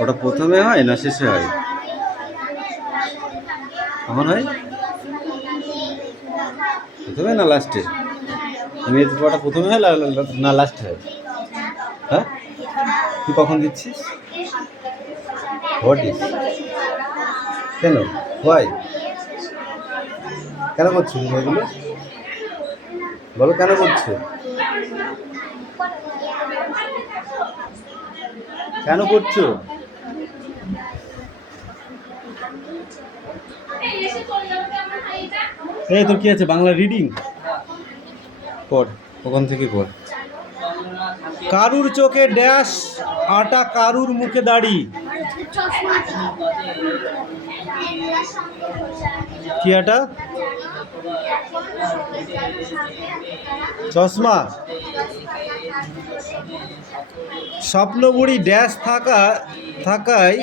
ওটা প্রথমে হয় না শেষে হয়? কখন হয়? প্রথমে না লাস্টে? ইংরেজি পড়াটা প্রথমে হয় না লাস্টে হয়? হ্যাঁ, তুই কখন দিচ্ছিস? What is? কেন? হোয়াই? কেন করছো তুমি এগুলো? বলো কেন করছো? কেন করছো? এই তোর কি আছে, বাংলা রিডিং পড়, ওখান থেকে পড়। কারুর চোখে ড্যাশ আটা, কারুর মুখে দাড়ি। কি আটা? চশমা। স্বপ্নবুড়ি ড্যাশ থাকায়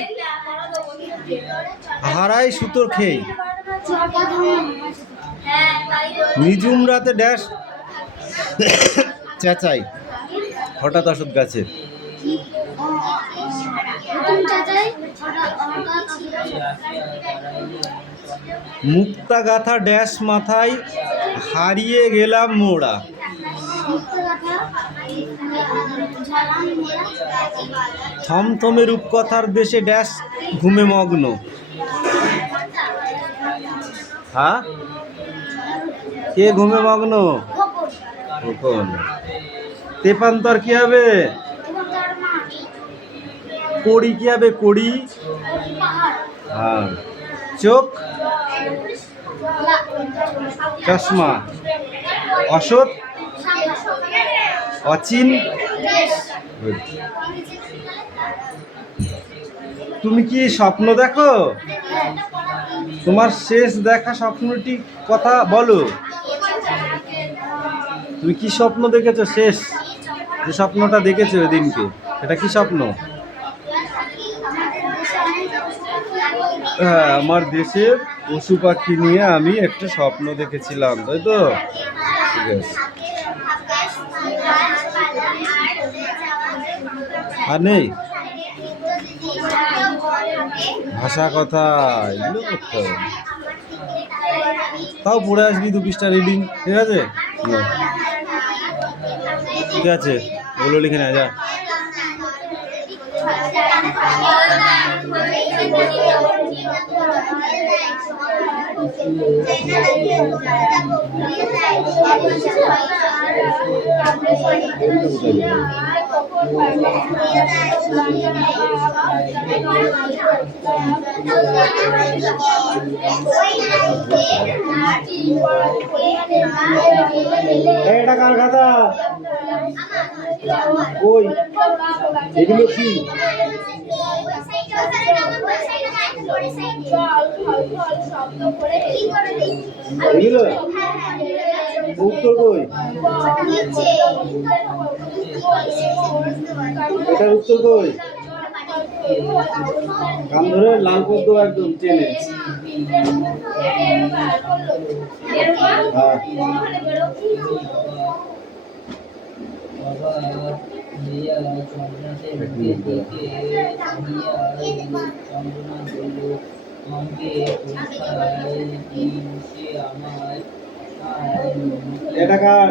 হারায় সুতোর খেয়ে। নিঝুম রাতে ড্যাশ চেঁচাই হঠাৎ অসৎ গাছে। মুক্তা গাথা ড্যাশ মাথায় হারিয়ে গেলাম মোড়া। থমথমে রূপকথার দেশে ড্যাশ ঘুমে মগ্ন। হ্যাঁ, কে ঘুমে মগ্ন? কখন? তেপান্তর কি হবে? কড়ি কি হবে? কড়ি। হ্যাঁ। চোখ চশমা। অসৎ অচিন। তুমি কি স্বপ্ন দেখো? তোমার শেষ দেখা স্বপ্নটি কথা বলো। তুমি কি স্বপ্ন দেখেছো? শেষ যে স্বপ্নটা দেখেছো ওদিনকে, সেটা কি স্বপ্ন? হ্যাঁ, আমার দেশের পশু পাখি নিয়ে আমি একটা স্বপ্ন দেখেছিলাম, তাই তো? ঠিক আছে। আর নেই ভাষা কথা, এগুলো করতে হবে। তাও পড়ে আসবি 2 পৃষ্ঠা রিডিং, ঠিক আছে? ঠিক আছে, ওগুলো লিখে নেয় যা। এটা কার খাতা? ওই এগুলো কি? এগুলো উত্তর কই? এটার উত্তর কই? কান ধরে লাল পদ্ম একদম টেনে। এটা কার?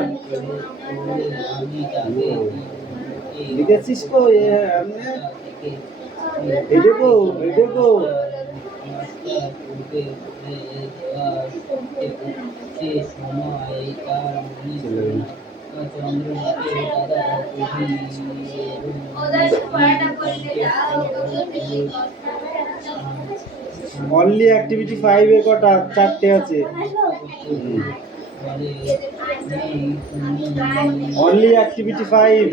লিখেছিস কো? এটুকু এটুকু অনলি অ্যাক্টিভিটি 5 এ কটা? 4টে আছে। Only activity 5।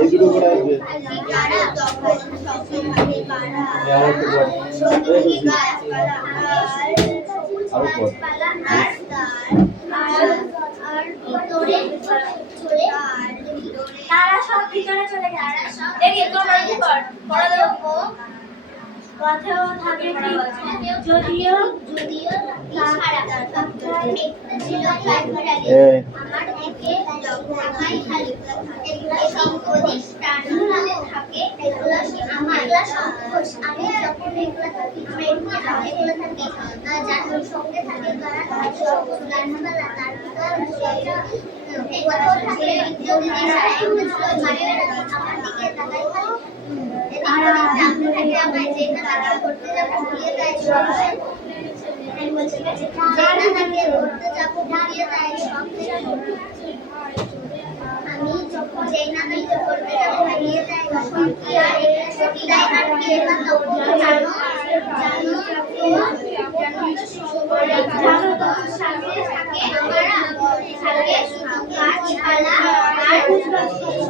এইগুলো করে আসবে। আরো তারা সব ভিতরে চলে গেছে। দেখি তোমরা কি কর পড়া দেবো। পথেও থাকে যদিও ছাড়া একটা ছিল আমার দিকে ঢাকাই খালি এগুলা সব অধিক প্রাণী থাকে এগুলা আমার সংকোচ আমি যখন এগুলা থাকি এগুলা থাকে যার সঙ্গে থাকে তারা গাছপালা তার ভিতর কোথাও থাকে যদি ছাড়া এগুলো আমার দিকে ঢাকাই খালি আমি যখন যেই না কালকে করতে যাবো হারিয়ে যায় তখন কি আর সত্যি দেয় আর কি এবার তখন জানো সামনে থাকে আমরা থাকে গাছপালা আর গাছপালা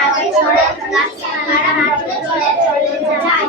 আগে চলে গাছপালা হাঁটতে চলে যায়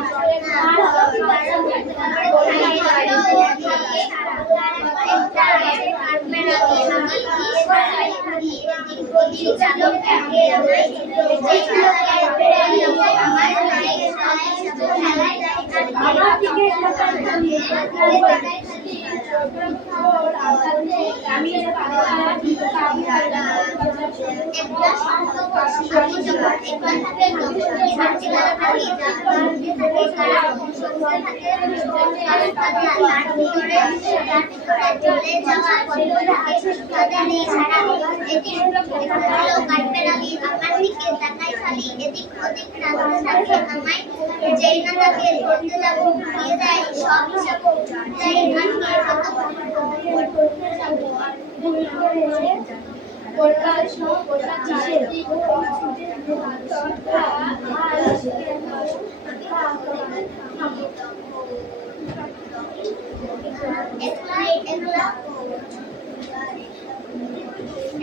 যেই না তাকে ধরতে যাবো ঘুরিয়ে দেয় সব হিসাব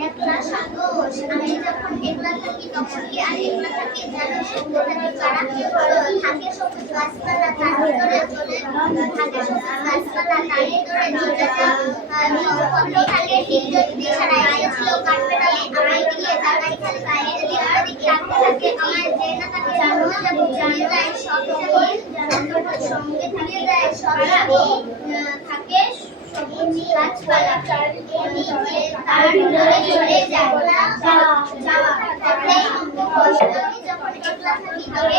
একলা সাগর আমি যখন একলা থাকি তখন কি আর একলা থাকি জানো সঙ্গে থাকি কারা থাকে সব গাছপালা তার ভিতরে চলে থাকে সব গাছপালা তার ভিতরে চলে আমি যখন থাকে যদি ছাড়া এসেছিল কাঠপেড়ালি আমায় দিয়ে জায়গায় খালি বাইরে দিয়ে ওদিকে থাকে আমার যে না তাকে জানো জানিয়ে দেয় সব সঙ্গে থাকে দেয় সব থাকে গাছপালা তার ভিতরে চলে যায় যখন একলা থাকি তবে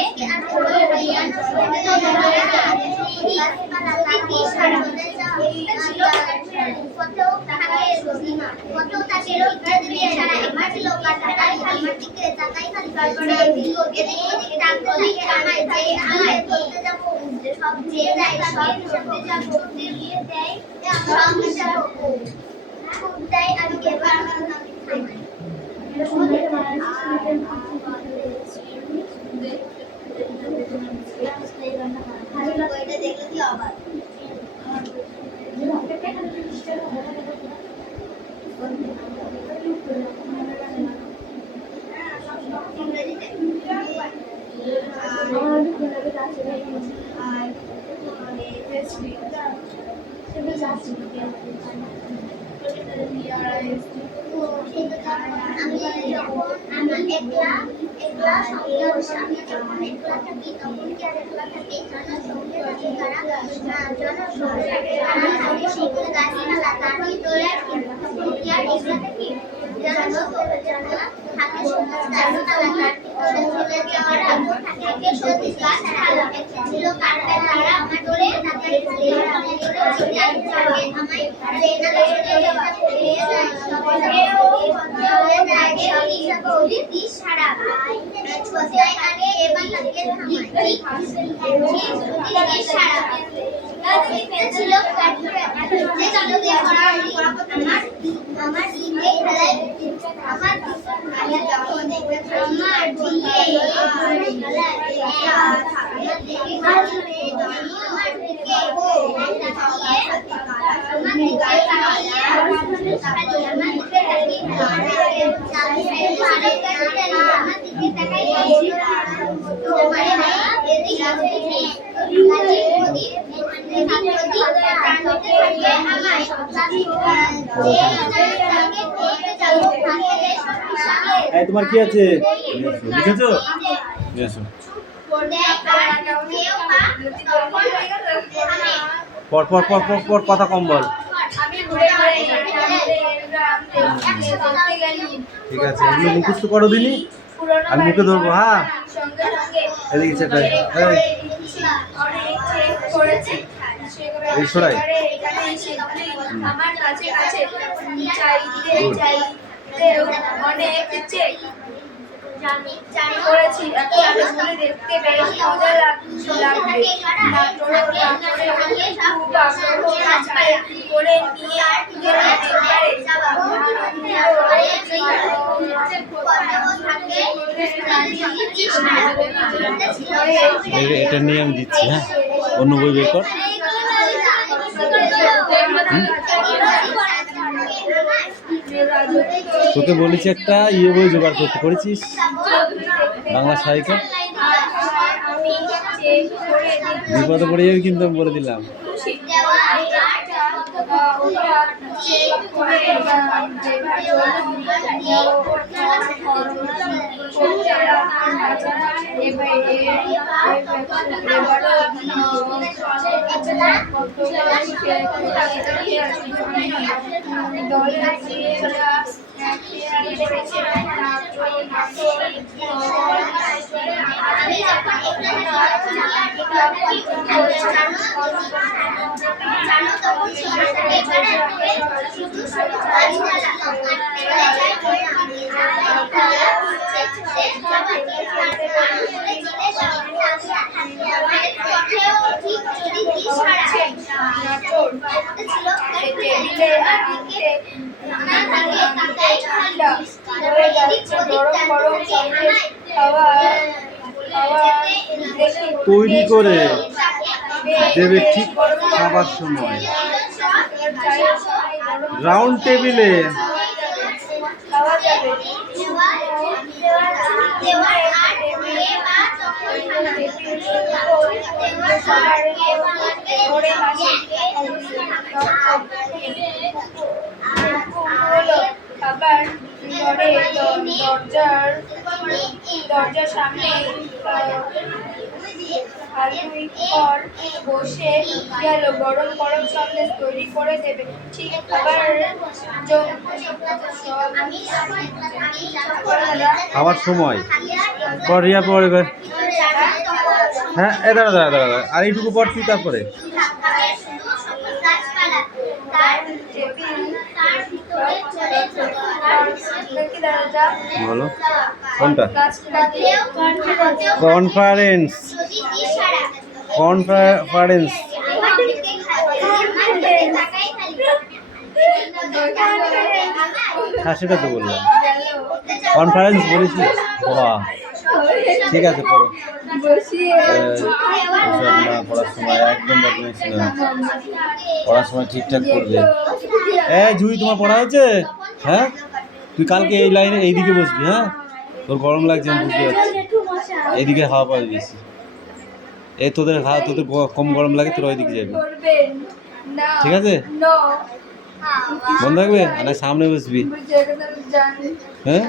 সব যে যায় সব সাথে যাবো দিয়ে দেয় সব হিসাব খুব দেয় আর এবার বইটা দেখলে কি অবাক আমি একলা সঙ্গে আমি যখন একলা থাকি তখন কি আর একলা থাকি জনসঙ্গে থাকি তারা জনসঙ্গে থাকে সেগুলো গাছপালা তার ভিতরে তখন কি আর একলা থাকি থাকে সবুজ গাছপালা তার ভিতরে চলে যাওয়ারা থাকে সবুজ গাছপালা একটা ছিল কাঠের তারা আমার ধরে তাকে আমায় এই তোমার কি আছে? লিখেছো? নিয়ে এসো। পর পর পর পর পর কথা কম বল। ঠিক আছে, এগুলো মুখস্থ করো দিনি, আমি মুখে ধরবো। হ্যাঁ, এদিকে সেটাই এই সরাই। আমার কাছে কাছে চাইতে চাইতে অনেক চেক করেছি, এখন আলোচনা দেখতে বেশ মজা লাগবে। তারপরে খুব আগ্রহ আছে করে নিয়ে এটা নিয়ে আমি দিচ্ছি। হ্যাঁ, অন্য বই বের কর। তোকে বলেছি একটা বই জোগাড় করতে, করেছিস? বাংলা সাহিত্য বিপদে পড়ে যাবি কিন্তু, আমি বলে দিলাম। তৈরি করে দেবে ঠিক খাবার সময়। রাউন্ড টেবিলে খাবার ঘরে দরজার সামনে পর বসে গেল। গরম গরম সন্দেশ তৈরি করে দেবে ঠিক খাবার খাবার সময়। পর রিয়া পড়বে। হ্যাঁ, এ দাঁড়া দাঁড়া দাঁড়া দাঁড়া, আর এইটুকু পর তুই তারপরে। বলো কোনটা? কনফারেন্স। কনফারেন্স হ্যাঁ, সেটা তো বললাম। কনফারেন্স বলিস। বাহ, ঠিক আছে পড়ো। না, পড়ার সময় একদম বদমাইশ না, পড়ার সময় ঠিকঠাক পড়বে। জুই, তোমার পড়া হয়েছে? হ্যাঁ, তুই কালকে এই লাইনে এইদিকে বসবি। হ্যাঁ, তোর গরম লাগছে আমি বুঝতে পারছি, এইদিকে হাওয়া পাবি বেশি। তোদের কম গরম লাগে, তোরা ওইদিকে যাবি। ঠিক আছে, বন্ধ থাকবে না, সামনে বসবি। হ্যাঁ,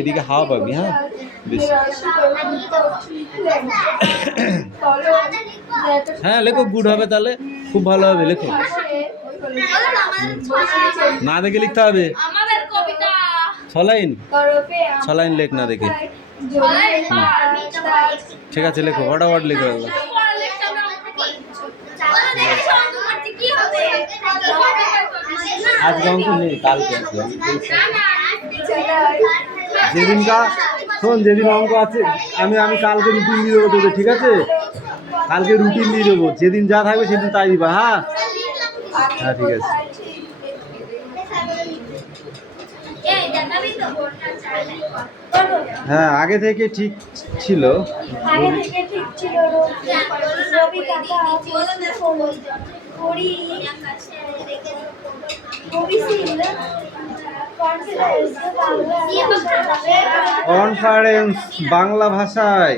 এদিকে হাওয়া পাবি। হ্যাঁ, বেশি। হ্যাঁ, লেখো, গুড হবে তাহলে, খুব ভালো হবে। লেখো, না দেখে লিখতে হবে। ছলাইন লেখ না দেখে। ঠিক আছে, লেখো, ফটাফট লেখো। আজকে অঙ্ক নেই, কালকে আছে। যেদিন অঙ্ক আছে আমি কালকে রুটিন দিয়ে দেবো তোকে। ঠিক আছে, কালকে রুটিন দিয়ে দেবো, যেদিন যা থাকবে সেদিন তাই দিবা। হ্যাঁ হ্যাঁ, ঠিক আছে। হ্যাঁ, আগে থেকে ঠিক ছিল। কনফারেন্স বাংলা ভাষায়।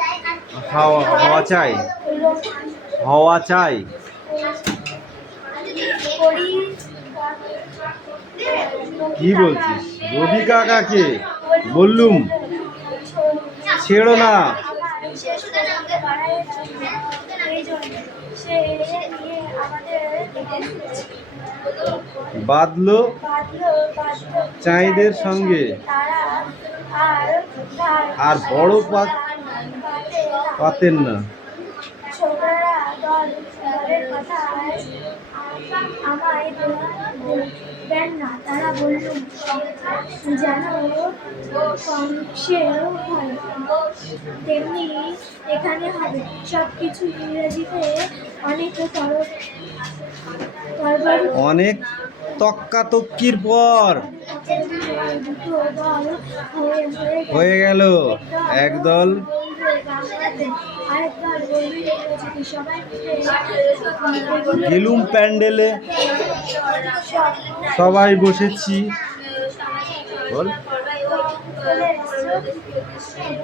যায় আর হাওয়া চাই, হাওয়া চাই। করি কি বলছিস? রবি কাকাকে বললুম ছেড়ো না। সে শুধু আমাকে বাড়ায় এই জন্য সে নিয়ে আমাদের বাদলো বাঁধলো চাঁইদের সঙ্গে তারা আর বড় পাতেন না। ছোকরারা দলের কথায় আমায় দেন না। তারা বলল যেন কংসের হয় তেমনি এখানে হবে। সব কিছু ইংরেজিতে অনেক তরবারি অনেক তক্কাতক্কির পর দুটো দল হয়ে গেল একদল। আরেকবার বলবি ইংরেজিতে। সবাই মিলে গেলুম প্যান্ডেলে, সবাই বসেছি। বল।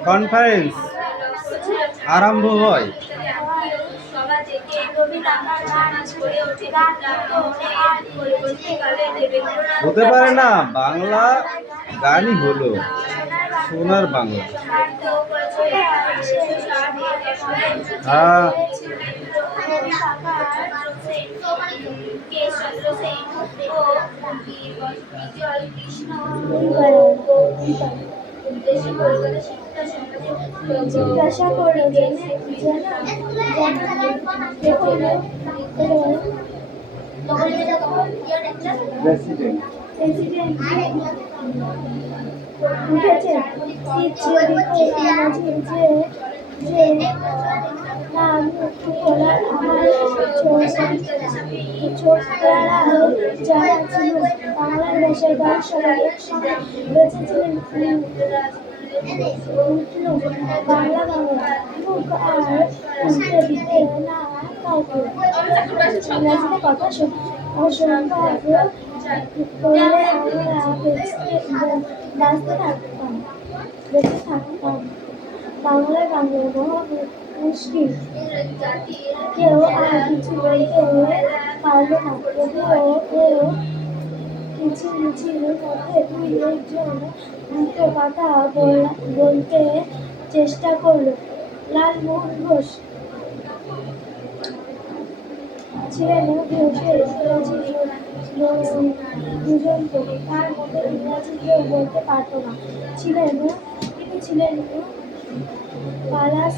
কনফারেন্স আরম্ভ হয়। হতে পারে না, বাংলা গানই হলো সোনার বাংলা। হ্যাঁ, জিজ্ঞাসা করলো প্রেসিডেন্ট উঠেছে ইচ্ছে দিতে মাঝে যে নাম খোলা আমার ছোটরা যারা ছিল বাংলাদেশের দর্শকরা একসঙ্গে বেঁচেছিলেন উঠল বাংলা মুখ আর উঠতে দিতে না কাউকে। ইংরেজিতে কথা অসম্ভব করলে আমরা বেঁচে থাকতাম। বাংলায় মহা মুশকিল। কেউ আর কিছু বলতে পারবে না। যদিও কিচিরমিচির মধ্যে দুই একজন দুটো কথা বলতে চেষ্টা করলো। লালমোহন ঘোষ ছিলেন ইংরাজি দুজনকে, তার মধ্যে ইংরাজি কেউ বলতে পারত না। তিনি ছিলেন পালাস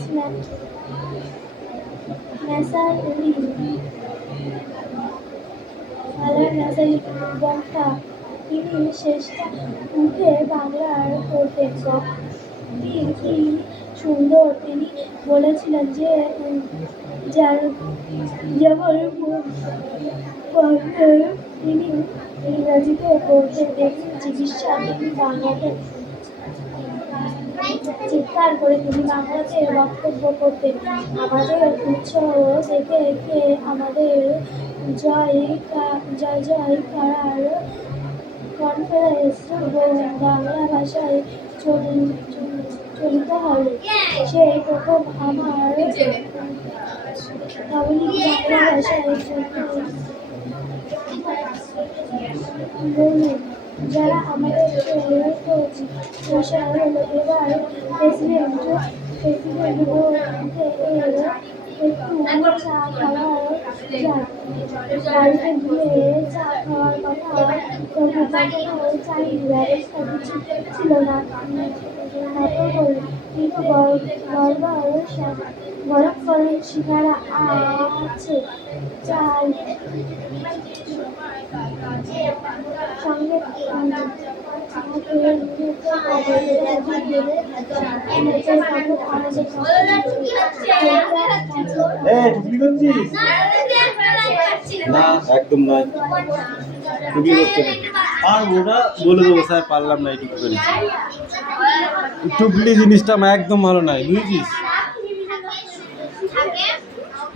ন্যাসালি বক্তা। তিনি শেষটা উঠে বাংলার পড়তেন। কি সুন্দর তিনি বলেছিলেন যে যেমন তিনি ইংরাজিতে পড়তে দেখেন চিকিৎসা তিনি বাংলাতে চিৎকার করে তিনি বাংলাতে বক্তব্য করতেন। আমাদের উৎসাহ দেখে আমাদের জয় করার কনফারেন্স বাংলা ভাষায় চলিত হলো। সেই প্রথম আমার বাংলা ভাষায় বললেন যারা আমাদের ভাষা হলো। এবার প্রেসিডেন্ট একটু চা খাওয়া যায়। বাড়িতে গিয়ে চা খাওয়ার কথা তখন চাইনি, ব্যবস্থা কিছু ছিল না। তারপর বলল কিন্তু গরম করেন সিঙ্গারা আছে, চাই সঙ্গে টুকলি করছিস? না, একদম নয়, টুকলি করছে না। আর ওটা বলে দেবো স্যার, পারলাম না এইটুকু করেছি। টুকলি জিনিসটা আমার একদম ভালো নয়, বুঝেছিস?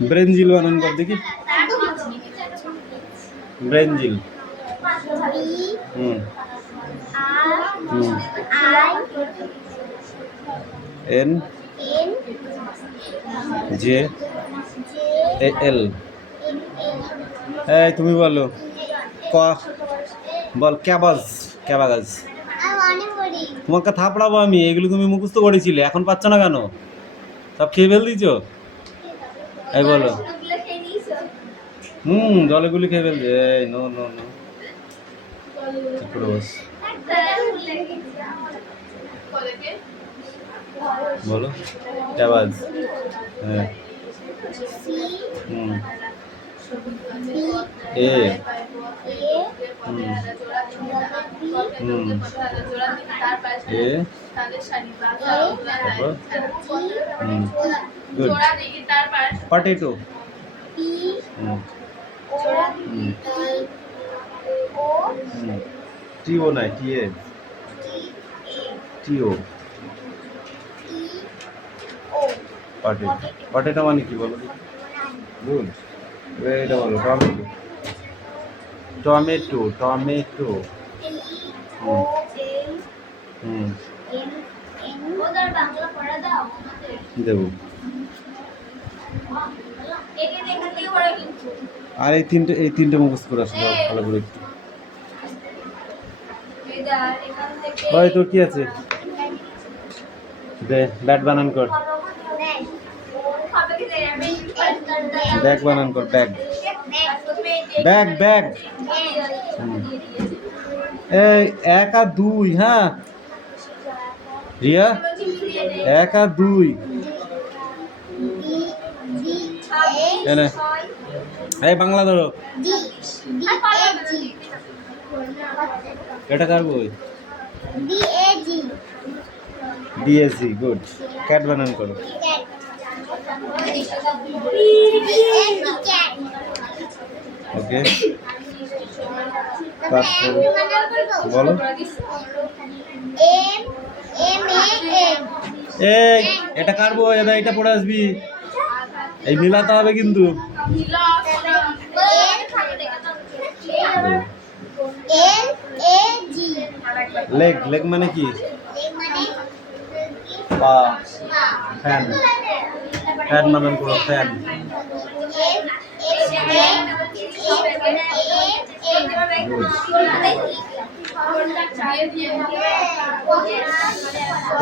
ব্রেনজিল বানান কর দেখি। ব্রেনজিল। N J L. এই তুমি বলো ক, বল ক্যাবাজ, ক্যাবাগাজ। তোমাকে থাপড়াবো আমি, এগুলো তুমি মুখস্থ করেছিলে, এখন পাচ্ছ না কেন? সব খেয়ে ফেল দিয়েছ? এই বলো। জলে গুলি খেয়ে ফেলছে। এই নো নো নো, চুপ করে বস। বলো ক্যাবাজ। হ্যাঁ। এ। এ। গুড। পটেটো। টিও নাই, টিএ, টিও। পটেটো, পটেটো মানে কি বলো? গুড। এটা বলো টমেটো, টমেটো, টমেটো। দেবো। আর এই তিনটে মুখস্থ করে আসো ভালো করে একটু। ওই তোর কি আছে? দে ব্যাট বানান কর, ব্যাগ বানান কর, ব্যাগ, ব্যাগ, ব্যাগ। এই 1 আর 2, হ্যাঁ রিয়া, 1 আর 2। এই বাংলা ধরো। এটা কার বই? ডিএসি। গুড। ক্যাট বানান করো। ওকে, তারপর বলো। এই এটা কার বই? এটা পড়ে আসবি, এই মিলাতে হবে কিন্তু। লেগ, লেগ মানে কি? পা। ফ্যান, ফ্যান বানান করো, ফ্যান।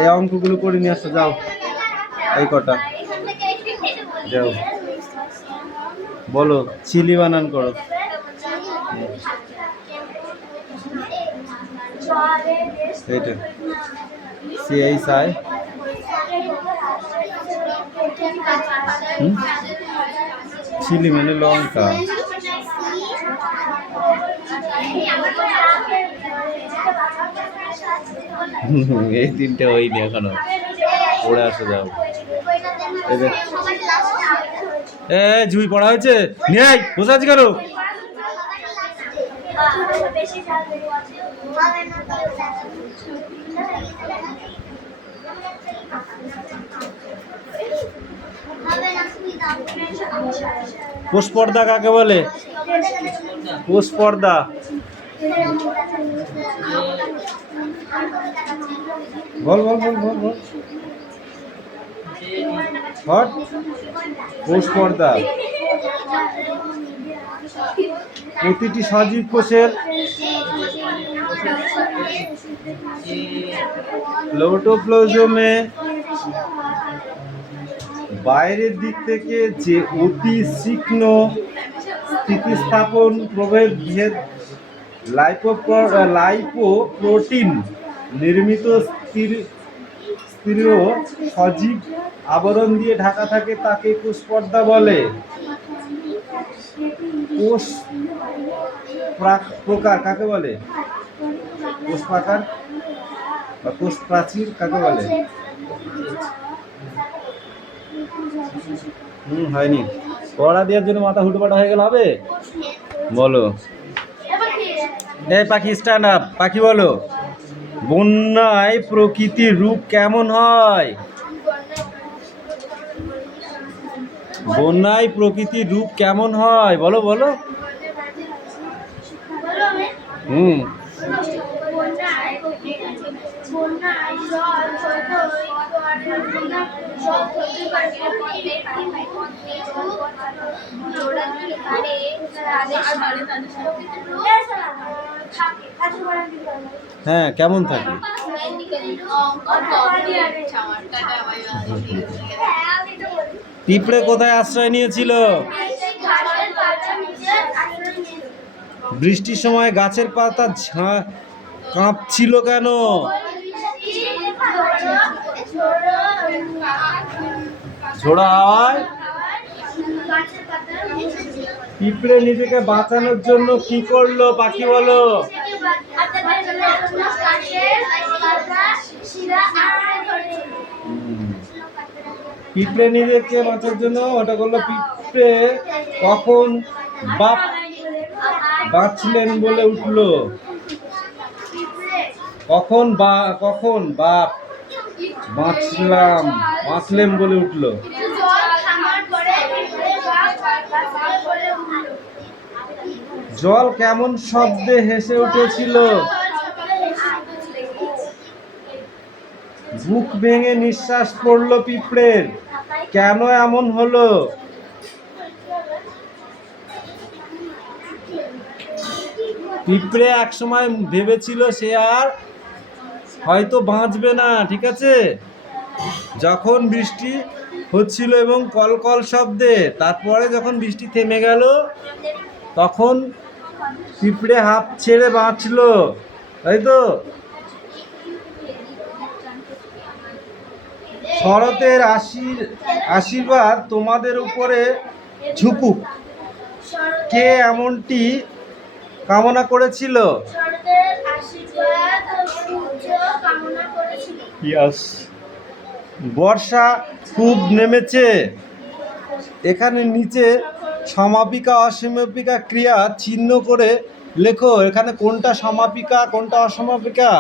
এই অঙ্কগুলো করে নিয়ে আসো, যাও এই কটা যাও। বলো চিলি বানান করো। এইটা CHI। চিলি মানে লঙ্কা। এই তিনটে হয়নি এখনো, পড়ে আসো যাও। এ জুই পড়া হয়েছে? নিয়ে আয়, বসে আছি কেন? কোষ পর্দা কাকে বলে? কোষ পর্দা। বল বল বল বল বল। হট কোষ পর্দা প্রতিটি সজীব কোষের প্লোটোপ্লাজমে বাইরের দিক থেকে যে অতি তীক্ষ্ণ স্থিতিস্থাপন প্রভেদ লাইপোপ্রোটিন নির্মিত স্থির সজীব আবরণ দিয়ে ঢাকা থাকে তাকে কোষ পর্দা বলে। কোষ প্রকার কাকে বলে? কোষ প্রাকার বা কোষ প্রাচীর কাকে বলে? হয়নি। পড়া দেওয়ার জন্য মাথা হুটোপাটা হয়ে গেল হবে? বলো। এই পাখি স্ট্যান্ড আপ, পাখি বলো। বন্যায় প্রকৃতির রূপ কেমন হয়? বন্যায় প্রকৃতির রূপ কেমন হয়? বলো বলো। জল ধরতে পারবে না, জোড়া দিয়ে পারে তাদের হ্যাঁ, কেমন থাকে? পিঁপড়ে কোথায় আশ্রয় নিয়েছিল? বৃষ্টির সময় গাছের পাতা কাঁপছিল কেন? ঝোড়ো হাওয়ায় পিঁপড়ে নিজেকে বাঁচানোর জন্য কি করলো? পাখি বলো। পিঁপড়ে নিজেকে বাঁচার জন্য ওটা করলো। পিঁপড়ে কখন বাপ বাঁচলেন বলে উঠলো? কখন বাপ বাঁচলেন বলে উঠলো? জল কেমন শব্দে হেসে উঠেছিল? বুক ভেঙে নিঃশ্বাস পড়লো পিঁপড়ের। কেন এমন হলো? পিঁপড়ে একসময় ভেবেছিল সে আর হয়তো বাঁচবে না, ঠিক আছে? যখন বৃষ্টি হচ্ছিল এবং কলকল শব্দে, তারপরে যখন বৃষ্টি থেমে গেল তখন পিঁপড়ে হাঁপ ছেড়ে বাঁচলো, তাই তো? শরতের আশীর্বাদ তোমাদের উপরে ঝুঁকুক, কে এমনটি কামনা করেছিল? ইয়েস। বর্ষা খুব নেমেছে। এখানে নিচে সমাপিকা অসমাপিকা ক্রিয়া চিহ্ন করে লেখো। এখানে কোনটা সমাপিকা কোনটা অসমাপিকা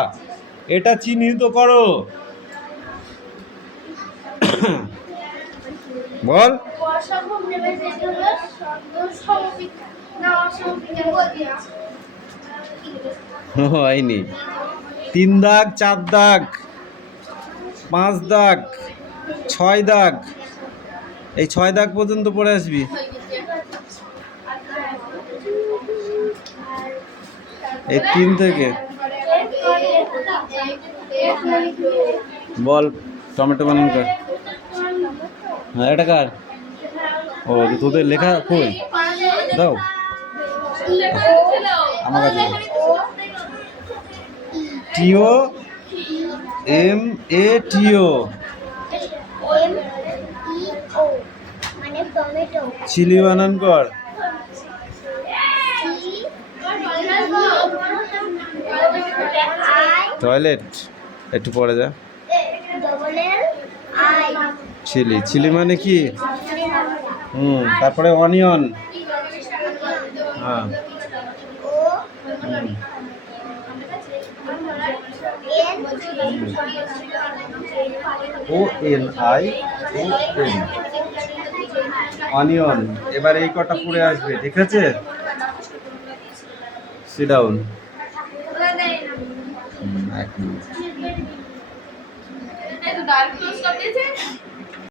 এটা চিহ্নিত করো। বল। হয়নি। 3 দাগ, 4 দাগ, 5 দাগ, 6 দাগ, এই 6 দাগ পর্যন্ত পড়ে আসবি। এই 3 থেকে বল। টমেটো বানান কর। হ্যাঁ, এটা কার? ও, তোদের লেখা কই? দাও আমার কাছে। টিও, MATO, চিলি বানান কর। টয়লেট একটু পরে যা। চিলি মানে কি? তারপরে অনিয়ন। হ্যাঁ। ONION, onion. এবার এই কটা পড়ে আসবে, ঠিক আছে? Sit down. 1 মিনিট।